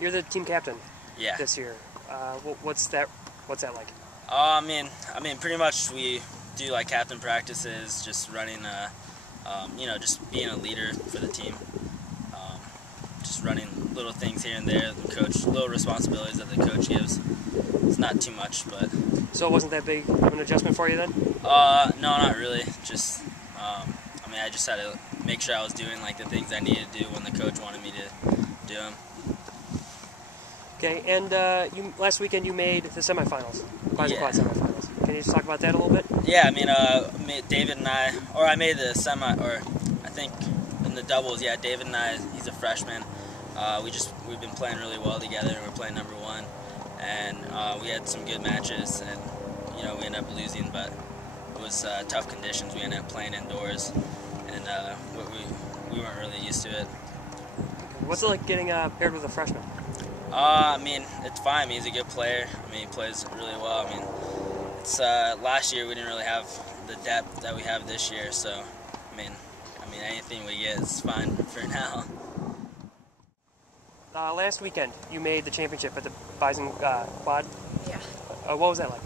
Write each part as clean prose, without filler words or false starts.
You're the team captain. Yeah. This year. What's that like? I mean, pretty much we do like captain practices, just running, just being a leader for the team. Just running little things here and there. The coach, little responsibilities that the coach gives. It's not too much, but. So it wasn't that big of an adjustment for you then? No, not really. Just, I just had to make sure I was doing like the things I needed to do when the coach wanted me to do them. Okay, and last weekend you made the semifinals, quad semifinals. Can you just talk about that a little bit? Yeah, David and I made the I think in the doubles, yeah, David and I, he's a freshman. We've been playing really well together, and we're playing number one. And we had some good matches, and we ended up losing, but it was tough conditions. We ended up playing indoors, and we weren't really used to it. What's it like getting paired with a freshman? It's fine. He's a good player. He plays really well. It's last year we didn't really have the depth that we have this year, so anything we get is fine for now. Last weekend you made the championship at the Bison quad. Yeah. What was that like?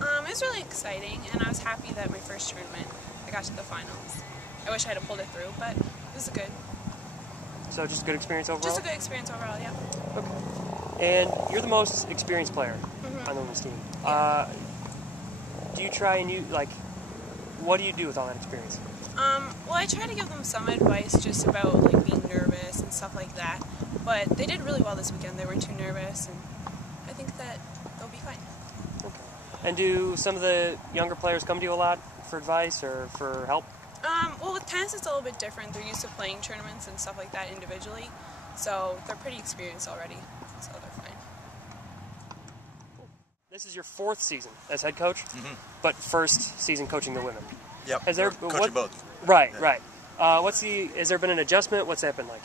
It was really exciting, and I was happy that my first tournament I got to the finals. I wish I had pulled it through, but it was good. So just a good experience overall? Just a good experience overall, yeah. Okay. And you're the most experienced player on the women's team. Yeah. Do you try and what do you do with all that experience? Well, I try to give them some advice just about like being nervous and stuff like that. But they did really well this weekend. They weren't too nervous, and I think that they'll be fine. Okay. And do some of the younger players come to you a lot for advice or for help? Well, with tennis it's a little bit different. They're used to playing tournaments and stuff like that individually, so they're pretty experienced already, so they're fine. This is your 4th season as head coach, but first season coaching the women. Yep. Coaching both. Right, yeah. right. Has there been an adjustment? What's that been like?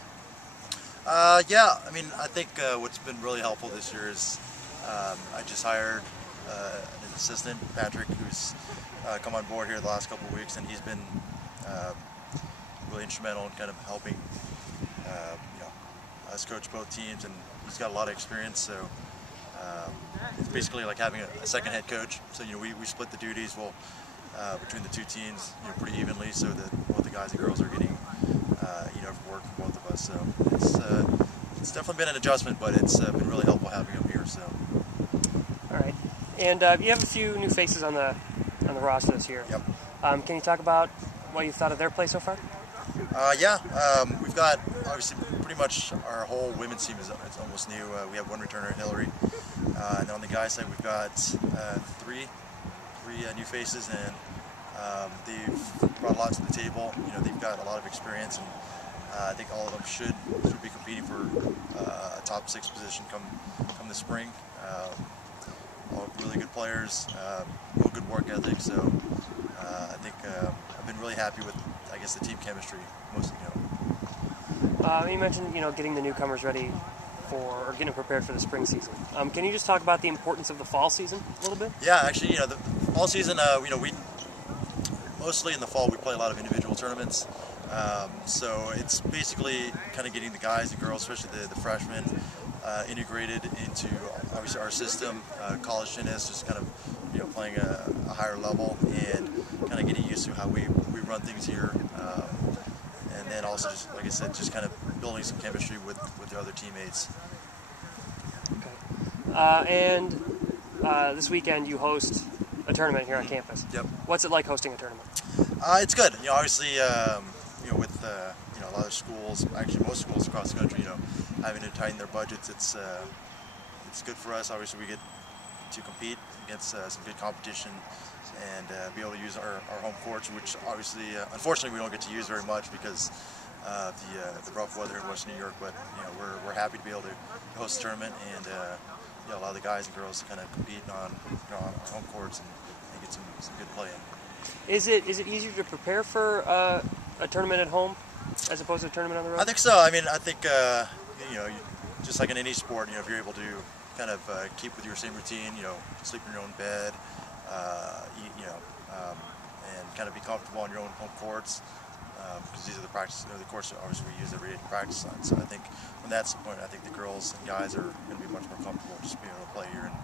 Yeah, I think what's been really helpful this year is I just hired an assistant, Patrick, who's come on board here the last couple of weeks, and he's been really instrumental in kind of helping us coach both teams, and he's got a lot of experience, so it's basically like having a second head coach. So we split the duties between the two teams pretty evenly, so that both the guys and girls are getting work from both of us. So it's definitely been an adjustment, but it's been really helpful having him here. So. All right, and you have a few new faces on the roster this year. Yep. Can you talk about what you thought of their play so far? Yeah, we've got obviously pretty much our whole women's team is almost new. We have one returner, Hillary, and then on the guys' side we've got three new faces, and they've brought a lot to the table. They've got a lot of experience, and I think all of them should be competing for a top 6 position come the spring. All really good players, real good work ethic. So I think I've been really happy with, I guess, the team chemistry mostly. You mentioned getting the newcomers ready or getting prepared for the spring season. Can you just talk about the importance of the fall season a little bit? Yeah, actually, the fall season, we mostly in the fall we play a lot of individual tournaments. So it's basically kind of getting the guys and girls, especially the freshmen, integrated into obviously our system. College tennis, just kind of playing a higher level and kind of getting used to how we run things here. And then also, just like I said, just kind of building some chemistry with the other teammates. Okay. This weekend you host a tournament here on campus. Yep. What's it like hosting a tournament? It's good. Obviously, with a lot of schools, actually most schools across the country, having to tighten their budgets, it's good for us. Obviously, we get to compete against some good competition and be able to use our home courts, which obviously, unfortunately, we don't get to use very much because of the rough weather in Western New York. But we're happy to be able to host the tournament and allow the guys and girls to kind of compete on our home courts and get some good play in. Is it easier to prepare for a tournament at home as opposed to a tournament on the road? I think so. I think just like in any sport, if you're able to kind of keep with your same routine, sleep in your own bed, eat, and kind of be comfortable on your own home courts, because these are the practice, the courses obviously we use every day to practice on. So I think when that's the point, I think the girls and guys are going to be much more comfortable just being able to play here and